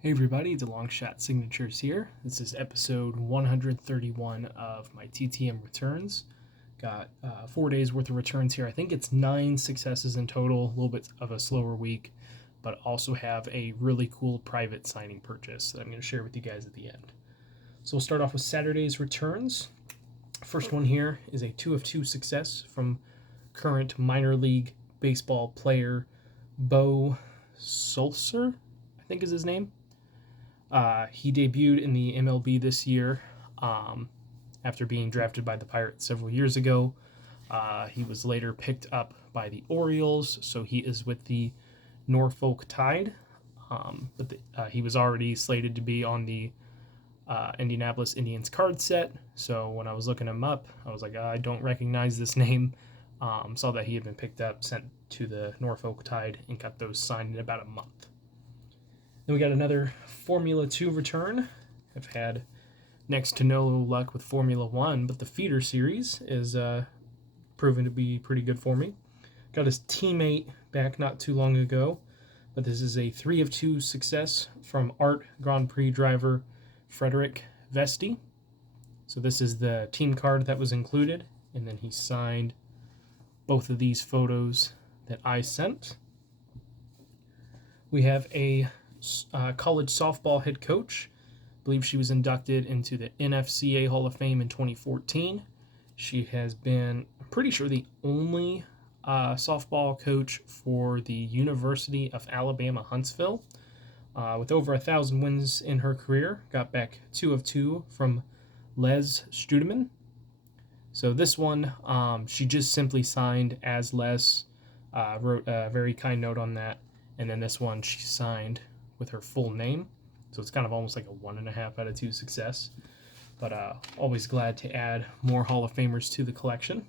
Hey everybody, the Long Shot Signatures here. This is episode 131 of my TTM returns. Got 4 days worth of returns here. I think it's 9 successes in total, a little bit of a slower week, but also have a really cool private signing purchase that I'm going to share with you guys at the end. So we'll start off with Saturday's returns. First one here is a 2 of 2 success from current minor league baseball player Beau Solser, I think is his name. He debuted in the MLB this year after being drafted by the Pirates several years ago. He was later picked up by the Orioles, so he is with the Norfolk Tide. He was already slated to be on the Indianapolis Indians card set, so when I was looking him up, I was like, I don't recognize this name. Saw that he had been picked up, sent to the Norfolk Tide, and got those signed in about a month. Then we got another Formula 2 return. I've had next to no luck with Formula 1, but the feeder series is proven to be pretty good for me. Got his teammate back not too long ago, but this is a 3 of 2 success from Art Grand Prix driver Frederick Vesti. So this is the team card that was included, and then he signed both of these photos that I sent. We have a college softball head coach. I believe she was inducted into the NFCA Hall of Fame in 2014. She has been, I'm pretty sure, the only softball coach for the University of Alabama, Huntsville. With over 1,000 wins in her career, got back 2 of 2 from Les Studeman. So this one, she just simply signed as Les, wrote a very kind note on that. And then this one she signed with her full name. So it's kind of almost like a 1.5 out of 2 success. But always glad to add more Hall of Famers to the collection.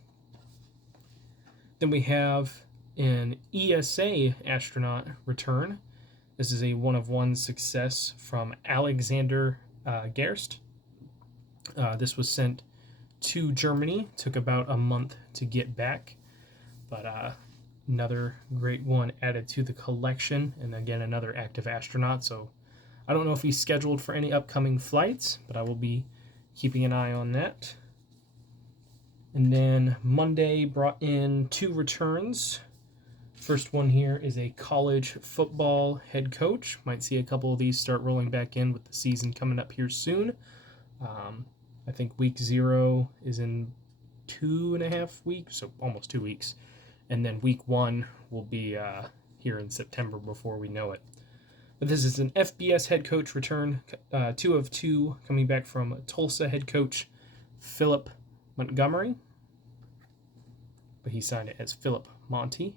Then we have an Esa Astronaut Return. This is a 1 of 1 success from Alexander Gerst. This was sent to Germany. Took about a month to get back. But another great one added to the collection, and again another active astronaut. So I don't know if he's scheduled for any upcoming flights, but I will be keeping an eye on that. And then Monday brought in 2 returns. First one here is a college football head coach. Might see a couple of these start rolling back in with the season coming up here soon. I think week 0 is in 2.5 weeks, so almost 2 weeks. And then week 1 will be here in September before we know it. But this is an FBS head coach return, 2 of 2, coming back from Tulsa head coach Phillip Montgomery. But he signed it as Phillip Monty.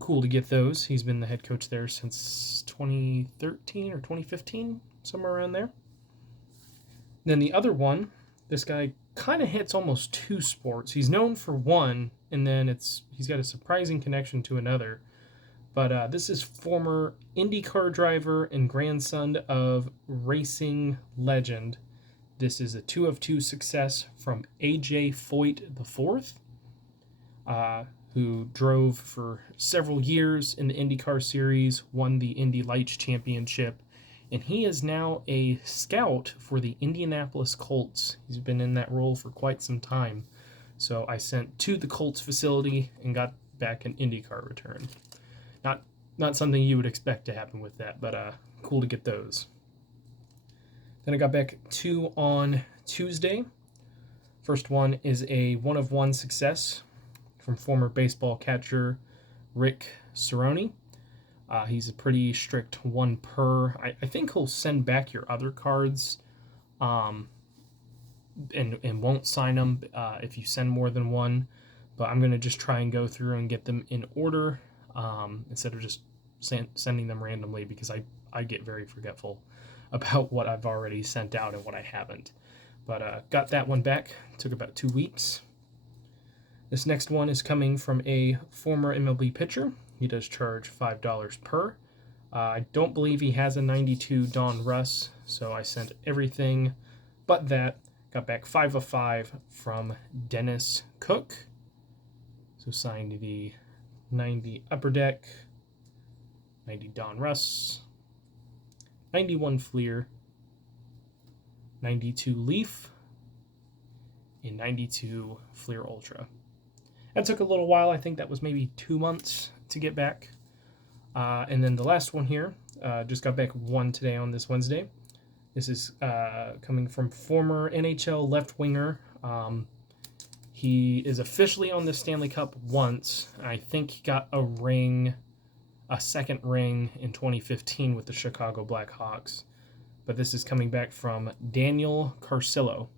Cool to get those. He's been the head coach there since 2013 or 2015, somewhere around there. And then the other one, this guy kind of hits almost 2 sports. He's known for one, and then he's got a surprising connection to another. But this is former IndyCar driver and grandson of racing legend. This is a 2 of 2 success from A.J. Foyt IV, who drove for several years in the IndyCar series, won the Indy Lights Championship, and he is now a scout for the Indianapolis Colts. He's been in that role for quite some time. So I sent to the Colts facility and got back an IndyCar return. Not something you would expect to happen with that, but cool to get those. Then I got back 2 on Tuesday. First one is a 1 of 1 success from former baseball catcher Rick Cerrone. He's a pretty strict 1 per. I think he'll send back your other cards and won't sign them if you send more than 1. But I'm going to just try and go through and get them in order instead of just sending them randomly, because I get very forgetful about what I've already sent out and what I haven't. But got that one back. Took about 2 weeks. This next one is coming from a former MLB pitcher. He does charge $5 per. I don't believe he has a 92 Don Russ, so I sent everything but that. Got back 5 of 5 from Dennis Cook. So signed the 90 Upper Deck, 90 Don Russ, 91 Fleer, 92 Leaf, and 92 Fleer Ultra. That took a little while. I think that was maybe 2 months to get back. And then the last one here, just got back one today on this Wednesday. This is coming from former NHL left winger. He is officially on the Stanley Cup once. I think he got a second ring in 2015 with the Chicago Blackhawks. But this is coming back from Daniel Carcillo.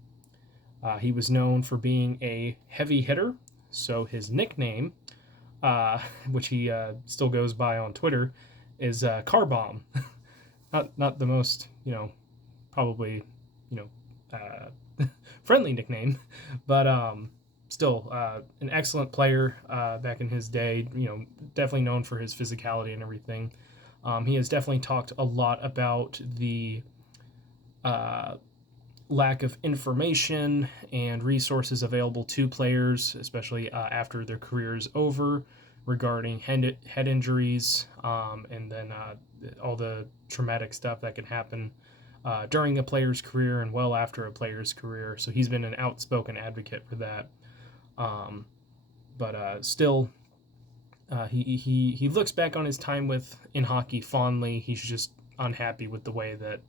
He was known for being a heavy hitter, so his nickname, which he still goes by on Twitter, is Car Bomb. not the most, probably, friendly nickname, but still an excellent player back in his day. Definitely known for his physicality and everything. He has definitely talked a lot about the lack of information and resources available to players, especially after their career is over, regarding head injuries, and then all the traumatic stuff that can happen during a player's career and well after a player's career. So he's been an outspoken advocate for that. But still, he looks back on his time in hockey fondly. He's just unhappy with the way that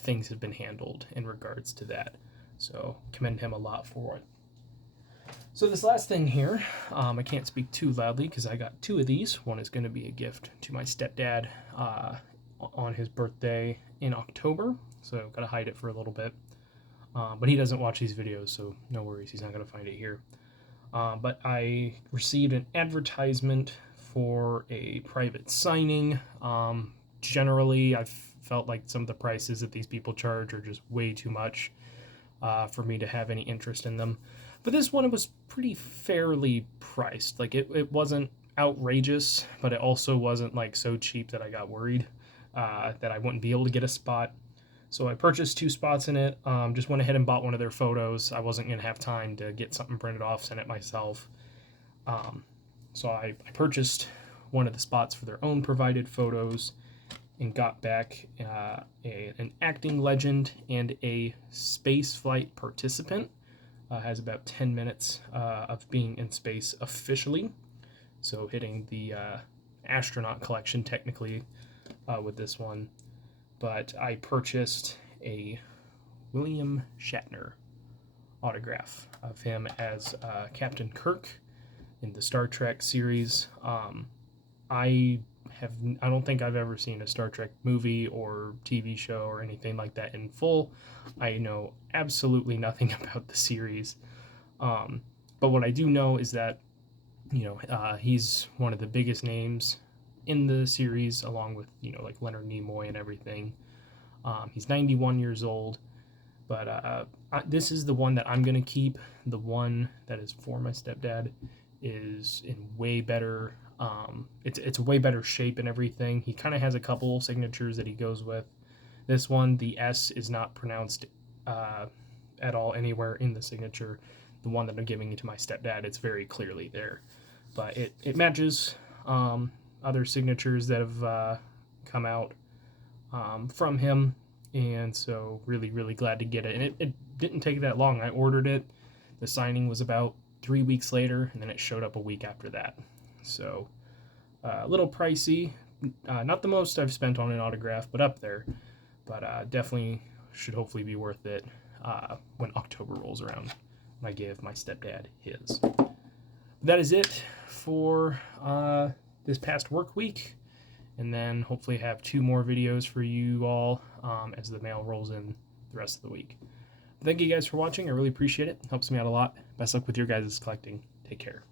things have been handled in regards to that. So commend him a lot for it. So this last thing here, I can't speak too loudly because I got two of these. One is going to be a gift to my stepdad on his birthday in October. So got to hide it for a little bit. But he doesn't watch these videos, so no worries. He's not going to find it here. But I received an advertisement for a private signing. Generally, I've felt like some of the prices that these people charge are just way too much for me to have any interest in them. But this one, it was pretty fairly priced. Like, it wasn't outrageous, but it also wasn't like so cheap that I got worried that I wouldn't be able to get a spot. So I purchased 2 spots in it. Just went ahead and bought one of their photos. I wasn't going to have time to get something printed off, send it myself. So I purchased one of the spots for their own provided photos and got back an acting legend and a spaceflight participant. Has about 10 minutes of being in space officially. So hitting the astronaut collection technically with this one. But I purchased a William Shatner autograph of him as Captain Kirk in the Star Trek series. I don't think I've ever seen a Star Trek movie or TV show or anything like that in full. I know absolutely nothing about the series. But what I do know is that, he's one of the biggest names in the series, along with, like Leonard Nimoy and everything. He's 91 years old, but this is the one that I'm going to keep. The one that is for my stepdad is in way better, it's a way better shape and everything. He kind of has a couple signatures that he goes with. This one, the S is not pronounced at all anywhere in the signature. The one that I'm giving to my stepdad, it's very clearly there. But it matches other signatures that have come out from him, and so really, really glad to get it. And it didn't take that long. I ordered it. The signing was about 3 weeks later, and then it showed up a week after that. So a little pricey. Not the most I've spent on an autograph, but up there. But definitely should hopefully be worth it when October rolls around and I give my stepdad his. That is it for this past work week, and then hopefully have 2 more videos for you all as the mail rolls in the rest of the week. Thank you guys for watching. I really appreciate it. Helps me out a lot. Best luck with your guys' collecting. Take care.